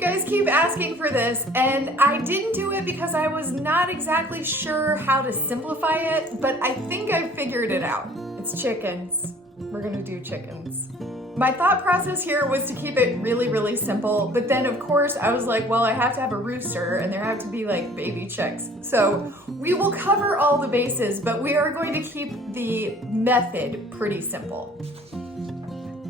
guys keep asking for this, and I didn't do it because I was not exactly sure how to simplify it, but I think I figured it out. It's chickens. We're gonna do chickens. My thought process here was to keep it really, really simple, but then of course I was like, well, I have to have a rooster and there have to be like baby chicks. So we will cover all the bases, but we are going to keep the method pretty simple.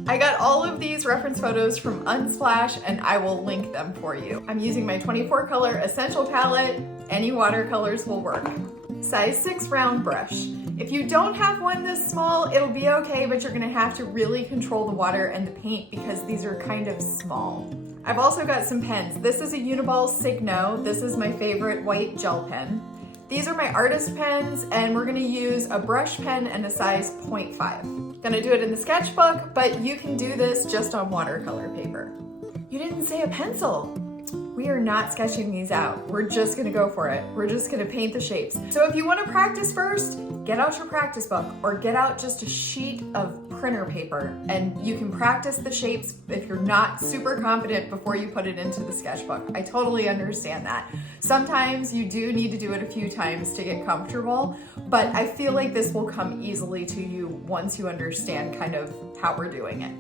I got all of these reference photos from Unsplash and I will link them for you. I'm using my 24 color essential palette. Any watercolors will work. Size 6 round brush. If you don't have one this small, it'll be okay, but you're gonna have to really control the water and the paint because these are kind of small. I've also got some pens. This is a Uniball Signo. This is my favorite white gel pen. These are my artist pens, and we're gonna use a brush pen and a size 0.5. Gonna do it in the sketchbook, but you can do this just on watercolor paper. You didn't say a pencil. We are not sketching these out. We're just gonna go for it. We're just gonna paint the shapes. So if you wanna practice first, get out your practice book or get out just a sheet of printer paper and you can practice the shapes if you're not super confident before you put it into the sketchbook. I totally understand that. Sometimes you do need to do it a few times to get comfortable, but I feel like this will come easily to you once you understand kind of how we're doing it.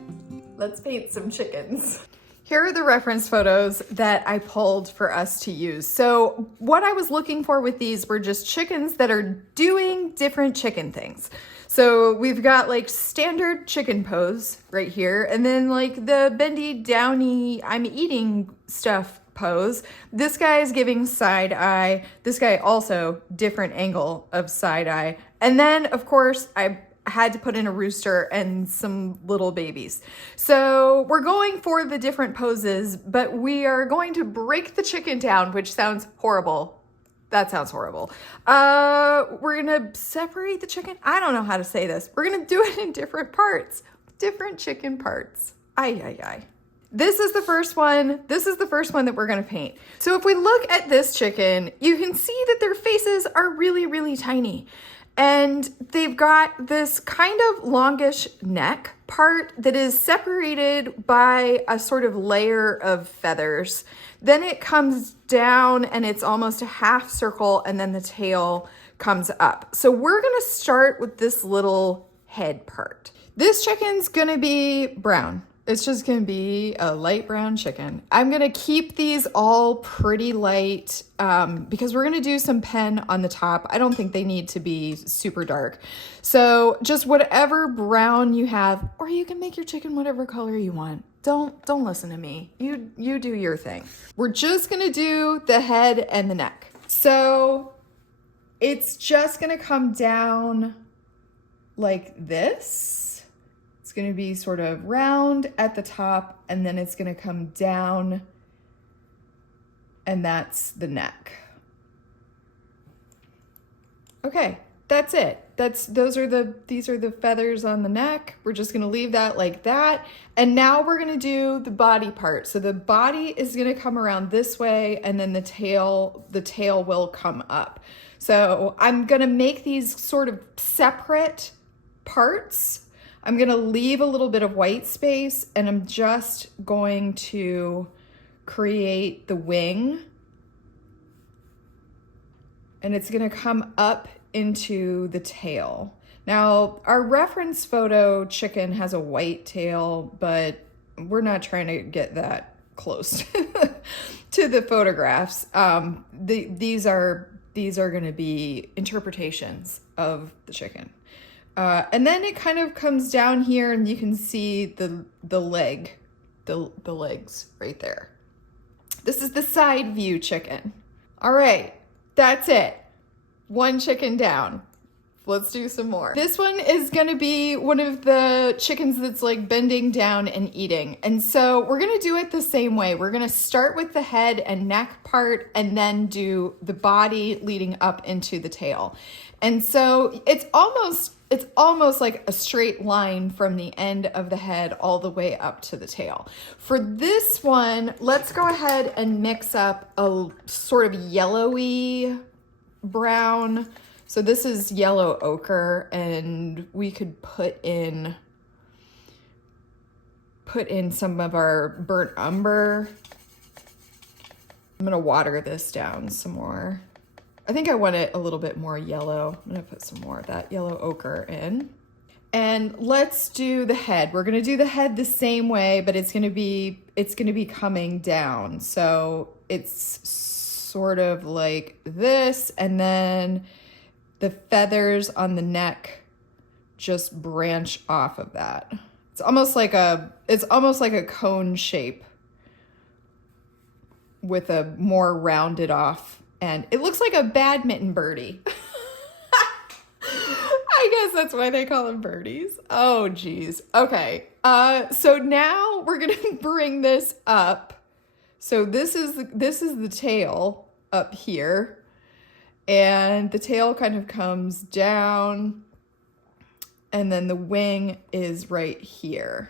Let's paint some chickens. Here are the reference photos that I pulled for us to use. So what I was looking for with these were just chickens that are doing different chicken things. So we've got like standard chicken pose right here, and then like the bendy, downy, I'm eating stuff pose. This guy is giving side eye. This guy also different angle of side eye. And then of course I had to put in a rooster and some little babies. So we're going for the different poses, but we are going to break the chicken down, which sounds horrible. That sounds horrible. We're gonna separate the chicken. I don't know how to say this. We're gonna do it in different parts, different chicken parts. Ay. This is the first one. This is the first one that we're gonna paint. So if we look at this chicken, you can see that their faces are really, really tiny. And they've got this kind of longish neck part that is separated by a sort of layer of feathers. Then it comes down and it's almost a half circle, and then the tail comes up. So we're gonna start with this little head part. This chicken's gonna be brown. It's just gonna be a light brown chicken. I'm gonna keep these all pretty light because we're gonna do some pen on the top. I don't think they need to be super dark. So just whatever brown you have, or you can make your chicken whatever color you want. Don't listen to me. You do your thing. We're just gonna do the head and the neck. So it's just gonna come down like this. It's gonna be sort of round at the top, and then it's gonna come down, and that's the neck. Okay, that's it. These are the feathers on the neck. We're just gonna leave that like that. And now we're gonna do the body part. So the body is gonna come around this way, and then the tail will come up. So I'm gonna make these sort of separate parts. I'm gonna leave a little bit of white space, and I'm just going to create the wing. And it's gonna come up into the tail. Now, our reference photo chicken has a white tail, but we're not trying to get that close to the photographs. These are gonna be interpretations of the chicken. And then it kind of comes down here, and you can see the legs right there. This is the side view chicken. All right, that's it. One chicken down. Let's do some more. This one is gonna be one of the chickens that's like bending down and eating. And so we're gonna do it the same way. We're gonna start with the head and neck part and then do the body leading up into the tail. And so it's almost like a straight line from the end of the head all the way up to the tail. For this one, let's go ahead and mix up a sort of yellowy brown. So this is yellow ochre, and we could put in some of our burnt umber I'm gonna water this down some more. I think I want it a little bit more yellow. I'm gonna put some more of that yellow ochre in. And let's do the head. We're gonna do the head the same way, but it's gonna be coming down. So it's sort of like this, and then the feathers on the neck just branch off of that. It's almost like a cone shape with a more rounded off, and it looks like a badminton birdie. I guess that's why they call them birdies. Oh, geez. Okay. So now we're gonna bring this up. So this is the tail up here, and the tail kind of comes down, and then the wing is right here.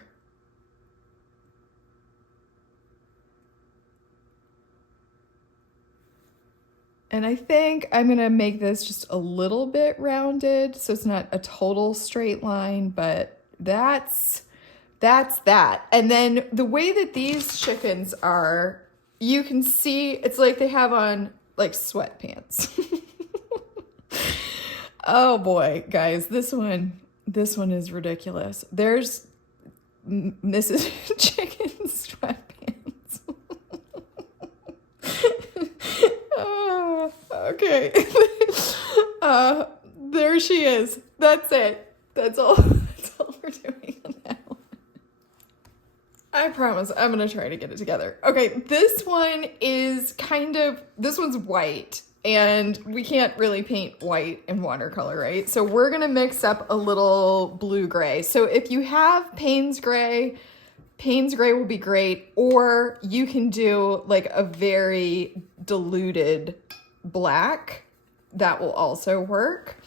And I think I'm gonna make this just a little bit rounded, so it's not a total straight line, but that's that. And then the way that these chickens are, you can see it's like they have on like sweatpants. Oh boy, guys, this one is ridiculous. This is chicken sweatpants. Okay. There she is. That's it. That's all we're doing on that one. I promise I'm gonna try to get it together. Okay, this one is this one's white, and we can't really paint white in watercolor, right? So we're gonna mix up a little blue-gray. So if you have Payne's gray will be great, or you can do like a very diluted black. That will also work.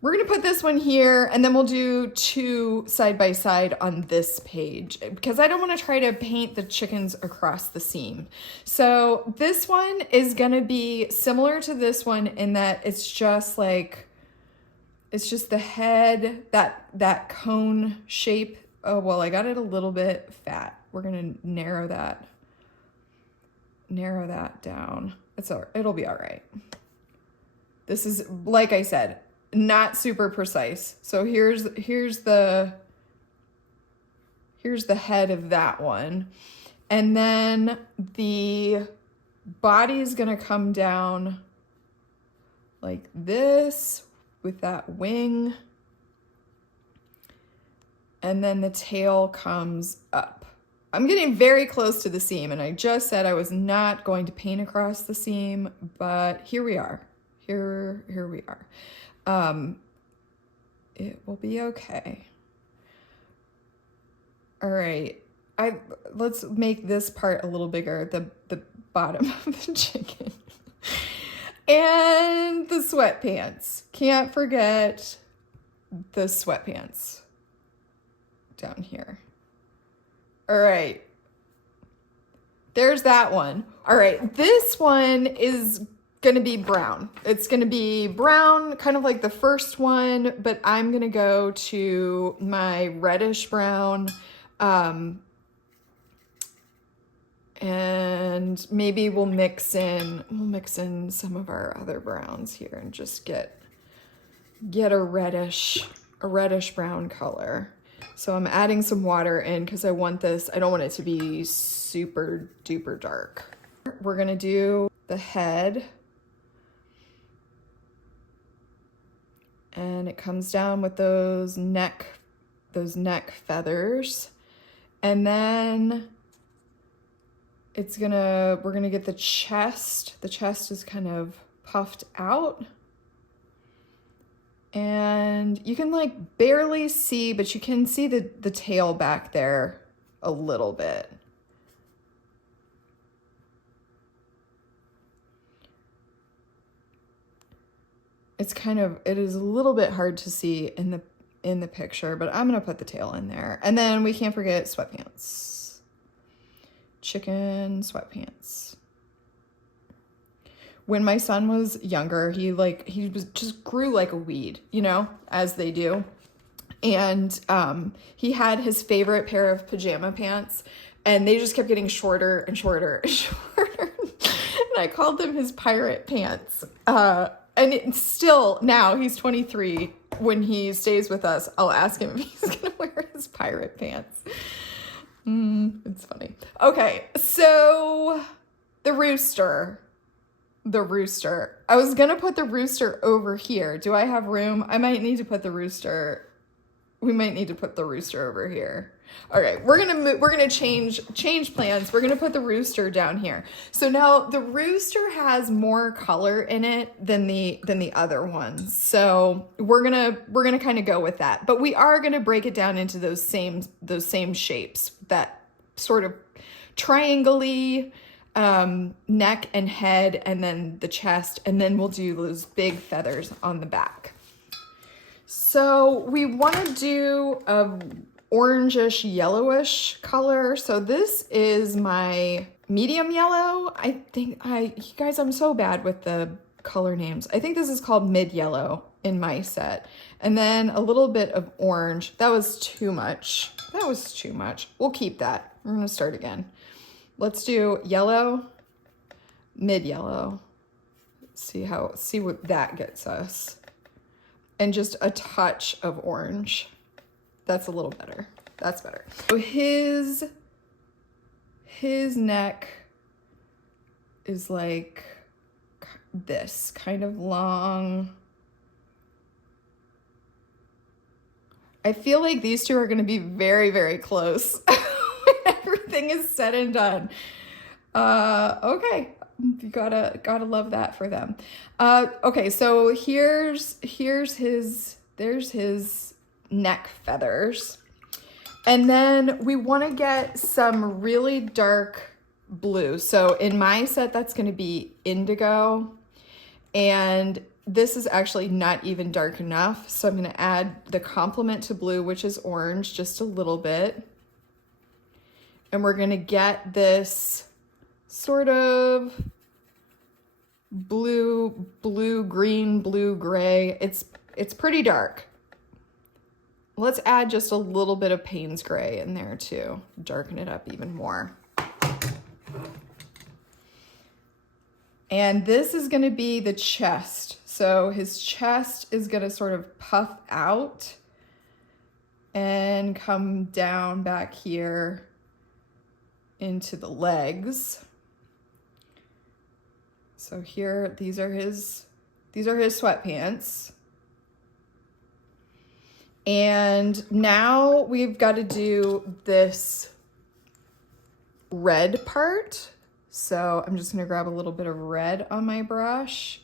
We're gonna put this one here, and then we'll do two side by side on this page because I don't want to try to paint the chickens across the seam. So this one is gonna be similar to this one in that it's just the head, that cone shape. Oh, well, I got it a little bit fat. We're gonna narrow that down. It'll be all right. This is, like I said, not super precise. So here's the head of that one. And then the body is gonna come down like this with that wing. And then the tail comes up. I'm getting very close to the seam, and I just said I was not going to paint across the seam, but here we are. Here we are. It will be okay. All right. Let's make this part a little bigger, the bottom of the chicken. And the sweatpants. Can't forget the sweatpants down here. All right. There's that one. All right. This one is going to be brown. It's going to be brown, kind of like the first one, but I'm going to go to my reddish brown. And maybe we'll mix in some of our other browns here and just get a reddish brown color. So I'm adding some water in because I don't want it to be super duper dark. We're gonna do the head. And it comes down with those neck feathers. And then we're gonna get the chest. The chest is kind of puffed out. And you can like barely see, but you can see the tail back there a little bit. It is a little bit hard to see in the picture, but I'm gonna put the tail in there. And then we can't forget sweatpants. Chicken sweatpants. When my son was younger, he just grew like a weed, as they do. And he had his favorite pair of pajama pants, and they just kept getting shorter and shorter and shorter. I called them his pirate pants. And it's still, now he's 23. When he stays with us, I'll ask him if he's going to wear his pirate pants. It's funny. Okay, so the rooster. The rooster. I was going to put the rooster over here. Do I have room? I might need to put the rooster. We might need to put the rooster over here. All right, we're gonna change plans. We're gonna put the rooster down here. So now the rooster has more color in it than the other ones. So we're gonna kind of go with that. But we are gonna break it down into those same shapes, that sort of triangle-y neck and head, and then the chest, and then we'll do those big feathers on the back. So we want to do a orangish yellowish color. So this is my medium yellow. I think you guys, I'm so bad with the color names. I think this is called mid yellow in my set. And then a little bit of orange. That was too much. That was too much. We'll keep that. We're going to start again. Let's do yellow, mid yellow. See what that gets us. And just a touch of orange. That's a little better. That's better. So his neck is like this, kind of long. I feel like these two are going to be very, very close when everything is said and done. Okay. You gotta love that for them. Okay, so there's his neck feathers. And then we want to get some really dark blue. So in my set, that's going to be indigo. And this is actually not even dark enough. So I'm going to add the complement to blue, which is orange, just a little bit. And we're going to get this sort of blue, green, blue, gray. It's pretty dark. Let's add just a little bit of Payne's gray in there too. Darken it up even more. And this is going to be the chest. So his chest is going to sort of puff out and come down back here into the legs. So here, these are his sweatpants. And now we've got to do this red part. So I'm just going to grab a little bit of red on my brush.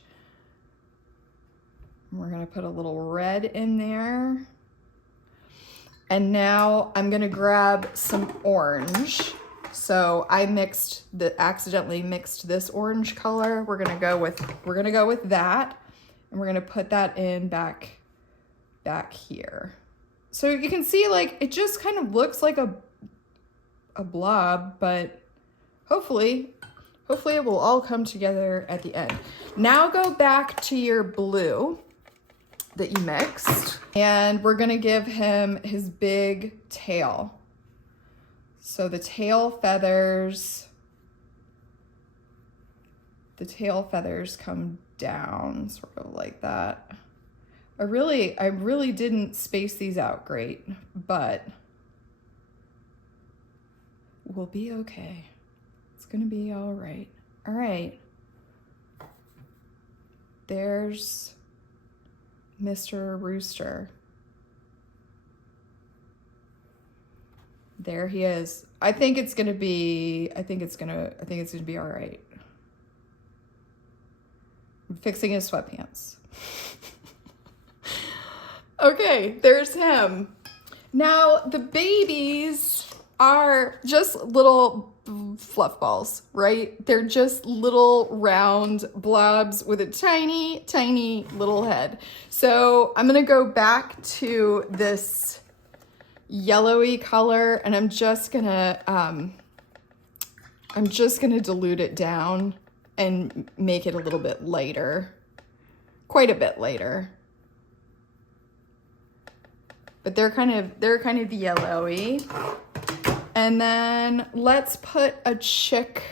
We're going to put a little red in there. And now I'm going to grab some orange. So I accidentally mixed this orange color. We're going to go with that. And we're going to put that in back here. So you can see, like, it just kind of looks like a blob, but hopefully it will all come together at the end. Now go back to your blue that you mixed, and we're gonna give him his big tail. So the tail feathers come down sort of like that. I really didn't space these out great, but we'll be okay. It's gonna be all right. All right. There's Mr. Rooster. There he is. I think it's gonna be all right. I'm fixing his sweatpants. Okay, there's him. Now, the babies are just little fluff balls, right? They're just little round blobs with a tiny, tiny little head. So I'm gonna go back to this yellowy color, and I'm just gonna dilute it down and make it a little bit lighter, quite a bit lighter. But they're kind of yellowy. And then let's put a chick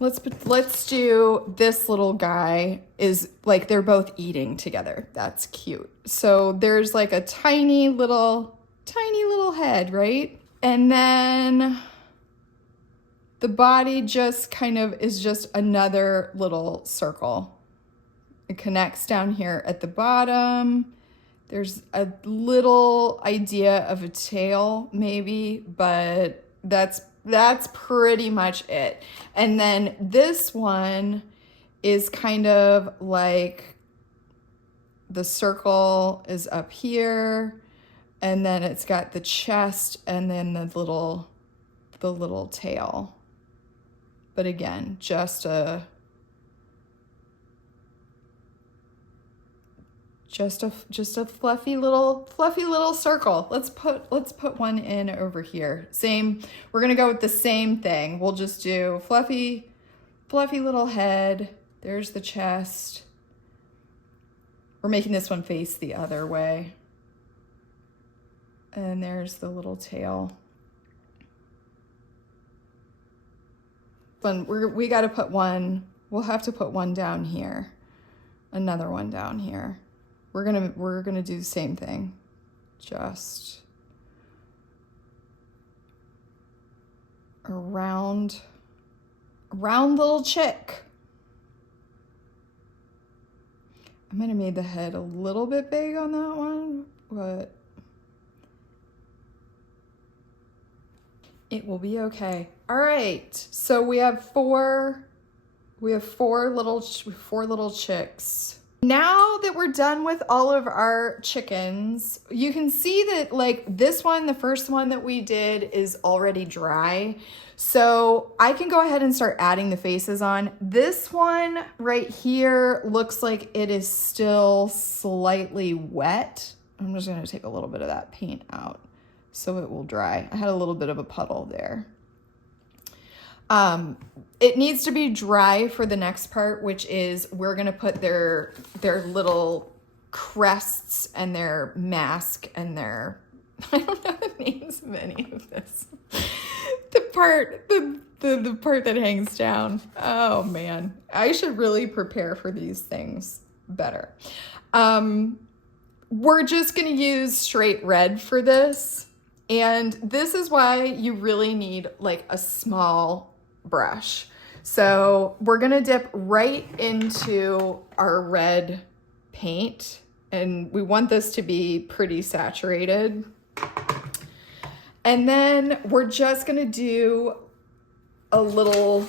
Let's do this little guy is like they're both eating together. That's cute. So there's like a tiny little head, right? And then the body just kind of is just another little circle. It connects down here at the bottom. There's a little idea of a tail maybe, but that's pretty much it. And then this one is kind of like the circle is up here, and then it's got the chest and then the little tail. But again, just a fluffy little circle. Let's put one in over here. Same, we're gonna go with the same thing. We'll just do fluffy little head. There's the chest. We're making this one face the other way. And there's the little tail. But we gotta put one, we'll have to put one down here. Another one down here. We're gonna do the same thing. Just a round little chick. I might have made the head a little bit big on that one, but it will be okay. All right, so we have four little chicks. Now that we're done with all of our chickens, you can see that like this one, the first one that we did, is already dry. So I can go ahead and start adding the faces on. This one right here looks like it is still slightly wet. I'm just gonna take a little bit of that paint out so it will dry. I had a little bit of a puddle there. It needs to be dry for the next part, which is we're gonna put their little crests and their mask and their, I don't know the names of any of this. The part that hangs down. Oh man, I should really prepare for these things better. We're just gonna use straight red for this. And this is why you really need like a small brush. So we're gonna dip right into our red paint, and we want this to be pretty saturated. And then we're just gonna do the little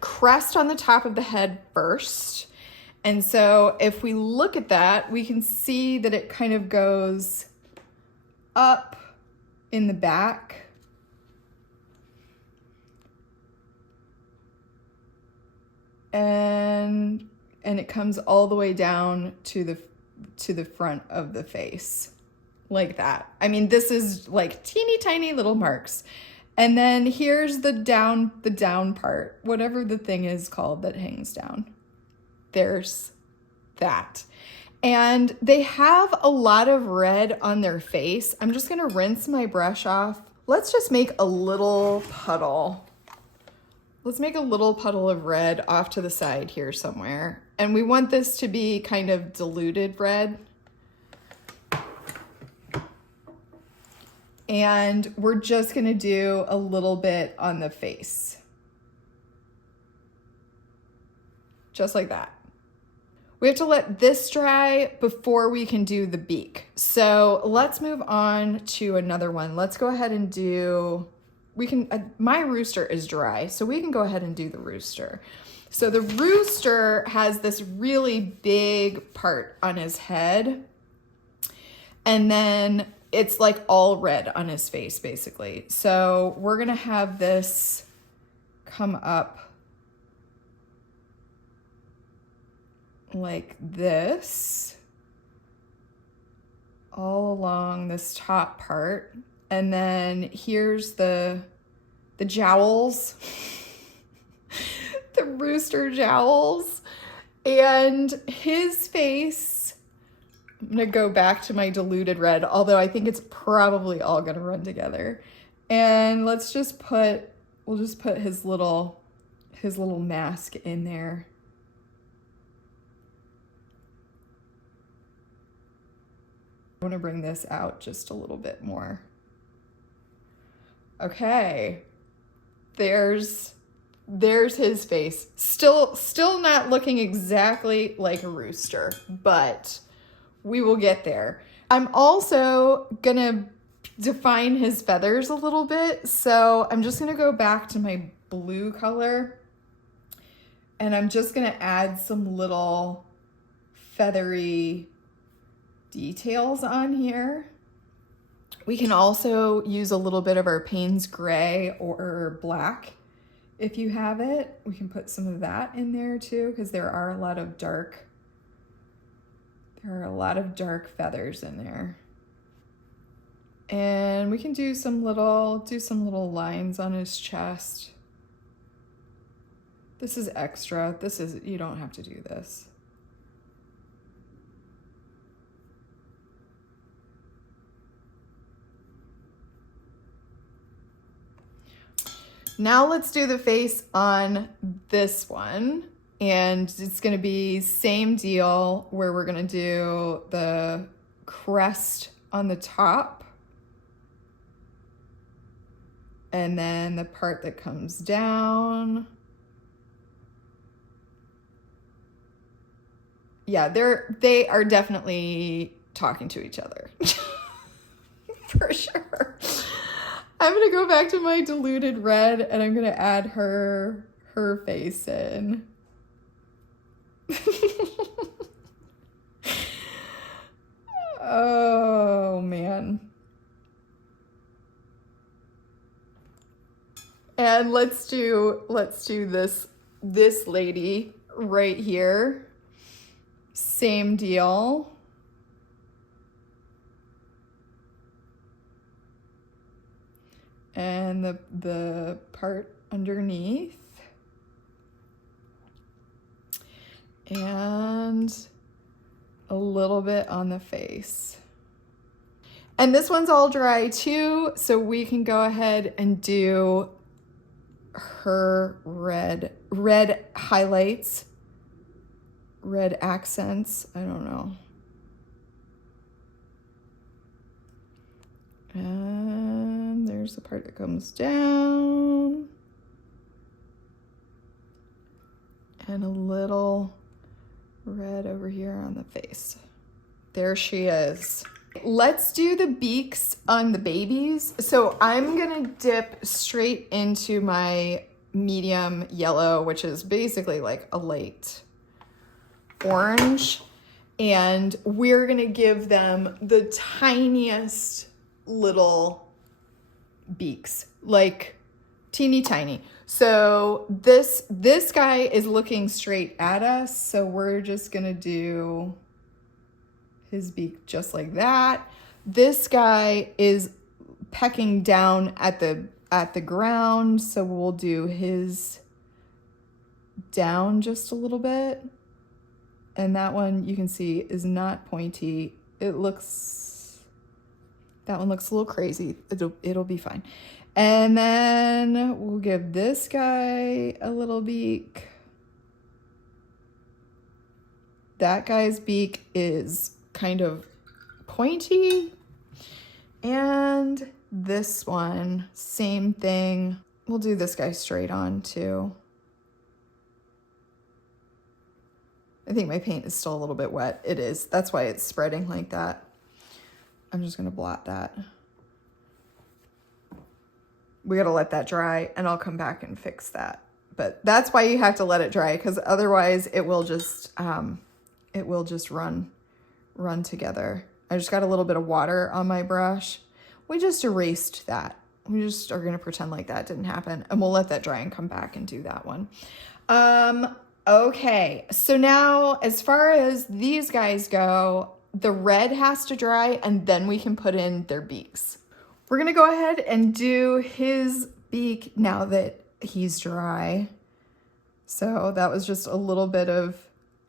crest on the top of the head first. And so if we look at that, we can see that it kind of goes up in the back. And it comes all the way down to the front of the face, like that. I mean, this is like teeny tiny little marks. And then here's the down part, whatever the thing is called that hangs down. There's that. And they have a lot of red on their face. I'm just gonna rinse my brush off. Let's just make a little puddle. Let's make a little puddle of red off to the side here somewhere. And we want this to be kind of diluted red. And we're just gonna do a little bit on the face. Just like that. We have to let this dry before we can do the beak. So let's move on to another one. Let's go ahead and do, my rooster is dry, so we can go ahead and do the rooster. So the rooster has this really big part on his head, and then it's like all red on his face, basically. So we're gonna have this come up like this, all along this top part. And then here's the jowls, the rooster jowls, and his face. I'm gonna go back to my diluted red, although I think it's probably all gonna run together. And we'll just put his little his little mask in there. I want to bring this out just a little bit more. Okay, there's his face. Still not looking exactly like a rooster, but we will get there. I'm also gonna define his feathers a little bit, so I'm just gonna go back to my blue color, and I'm just gonna add some little feathery details on here. We can also use a little bit of our Payne's gray or black if you have it. We can put some of that in there too, because there are a lot of dark feathers in there. And we can do some little lines on his chest. This is extra. You don't have to do this. Now let's do the face on this one. And it's gonna be same deal where we're gonna do the crest on the top. And then the part that comes down. Yeah, they are definitely talking to each other. For sure. I'm gonna go back to my diluted red and I'm gonna add her face in. Oh man. And let's do this lady right here. Same deal. And the part underneath. And a little bit on the face. And this one's all dry too, so we can go ahead and do her red highlights, red accents, I don't know. And there's the part that comes down. And a little red over here on the face. There she is. Let's do the beaks on the babies. So I'm gonna dip straight into my medium yellow, which is basically like a light orange. And we're gonna give them the tiniest little beaks, like teeny tiny. So this guy is looking straight at us. So we're just gonna do his beak just like that. This guy is pecking down at the ground, so we'll do his down just a little bit. And that one you can see is not pointy. That one looks a little crazy. It'll be fine. And then we'll give this guy a little beak. That guy's beak is kind of pointy. And this one, same thing. We'll do this guy straight on too. I think my paint is still a little bit wet. It is. That's why it's spreading like that. I'm just gonna blot that. We gotta let that dry and I'll come back and fix that. But that's why you have to let it dry, because otherwise it will just run together. I just got a little bit of water on my brush. We just erased that. We just are gonna pretend like that didn't happen, and we'll let that dry and come back and do that one. Okay, so now as far as these guys go, the red has to dry and then we can put in their beaks. We're gonna go ahead and do his beak now that he's dry. So that was just a little bit of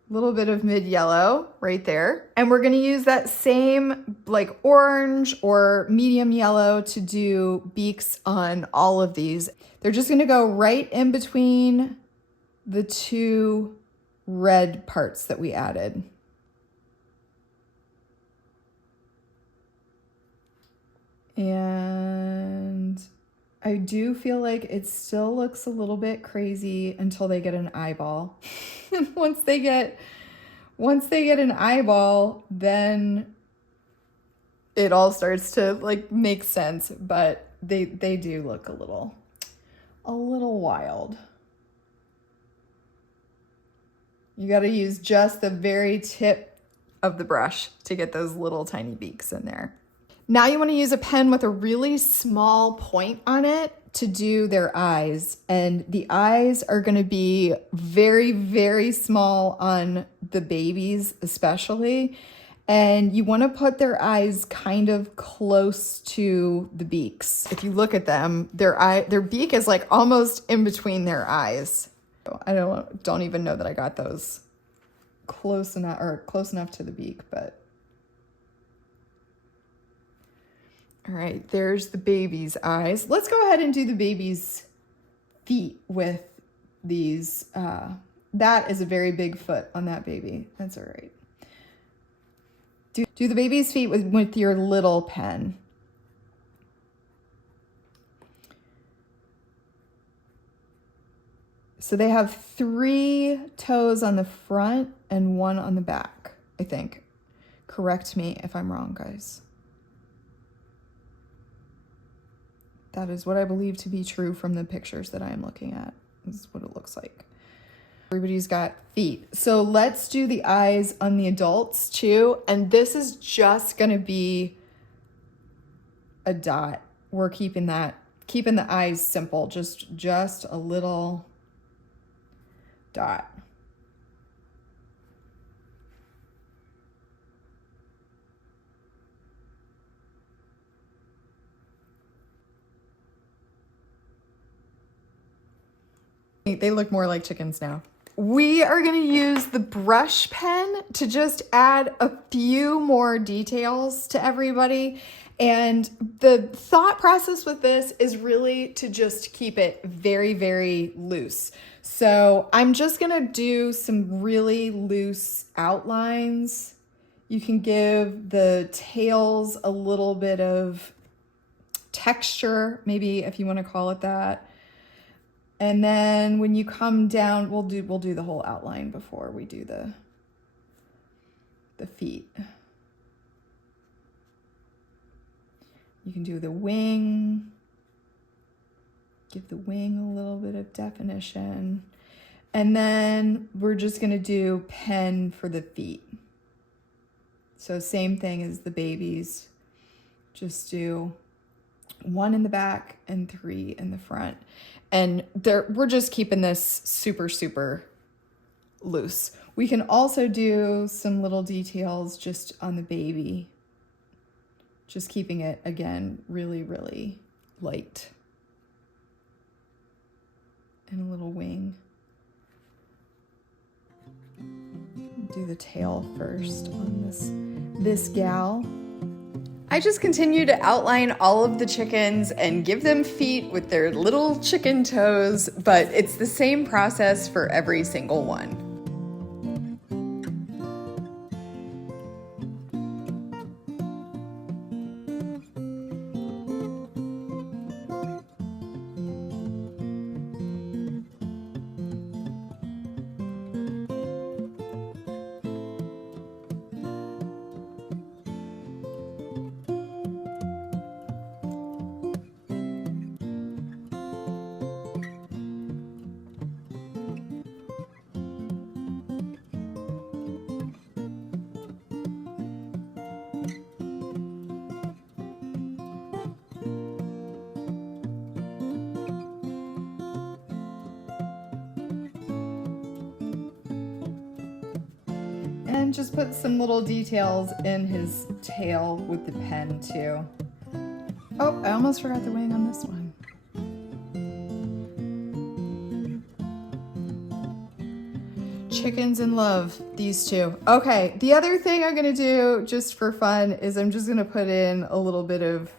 mid yellow right there. And we're gonna use that same like orange or medium yellow to do beaks on all of these. They're just gonna go right in between the 2 red parts that we added. And I do feel like it still looks a little bit crazy until they get an eyeball. And once they get an eyeball, then it all starts to like make sense, but they do look a little wild. You got to use just the very tip of the brush to get those little tiny beaks in there. Now you want to use a pen with a really small point on it to do their eyes. And the eyes are going to be very, very small on the babies especially. And you want to put their eyes kind of close to the beaks. If you look at them, their beak is like almost in between their eyes. I don't even know that I got those close enough to the beak, but all right, there's the baby's eyes. Let's go ahead and do the baby's feet with these. That is a very big foot on that baby. That's all right. Do the baby's feet with your little pen. So they have 3 toes on the front and 1 on the back, I think. Correct me if I'm wrong, guys. That is what I believe to be true from the pictures that I am looking at. This is what it looks like. Everybody's got feet. So let's do the eyes on the adults too. And this is just gonna be a dot. We're keeping the eyes simple, just a little dot. They look more like chickens now. We are going to use the brush pen to just add a few more details to everybody. And the thought process with this is really to just keep it very, very loose. So I'm just going to do some really loose outlines. You can give the tails a little bit of texture, maybe if you want to call it that. And then when you come down, we'll do the whole outline before we do the feet. You can do the wing, give the wing a little bit of definition. And then we're just gonna do pen for the feet. So same thing as the babies, just do 1 in the back and 3 in the front. And we're just keeping this super, super loose. We can also do some little details just on the baby. Just keeping it, again, really, really light. And a little wing. Do the tail first on this gal. I just continue to outline all of the chickens and give them feet with their little chicken toes, but it's the same process for every single one. And just put some little details in his tail with the pen too. Oh, I almost forgot the wing on this one. Chickens in love, these 2. Okay, the other thing I'm gonna do just for fun is I'm just gonna put in a little bit of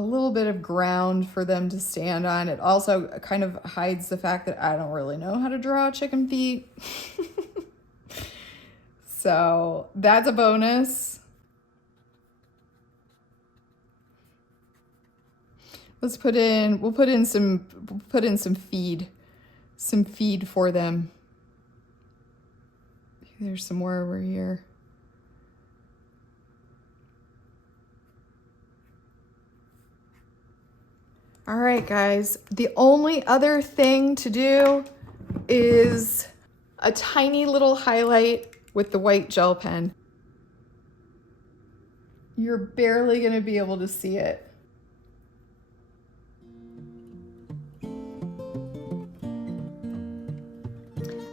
a little bit of ground for them to stand on. It also kind of hides the fact that I don't really know how to draw chicken feet. So that's a bonus. We'll put in some feed for them. There's some more over here. All right, guys, the only other thing to do is a tiny little highlight with the white gel pen. You're barely gonna be able to see it.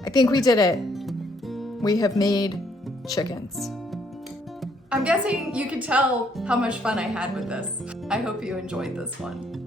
I think we did it. We have made chickens. I'm guessing you could tell how much fun I had with this. I hope you enjoyed this one.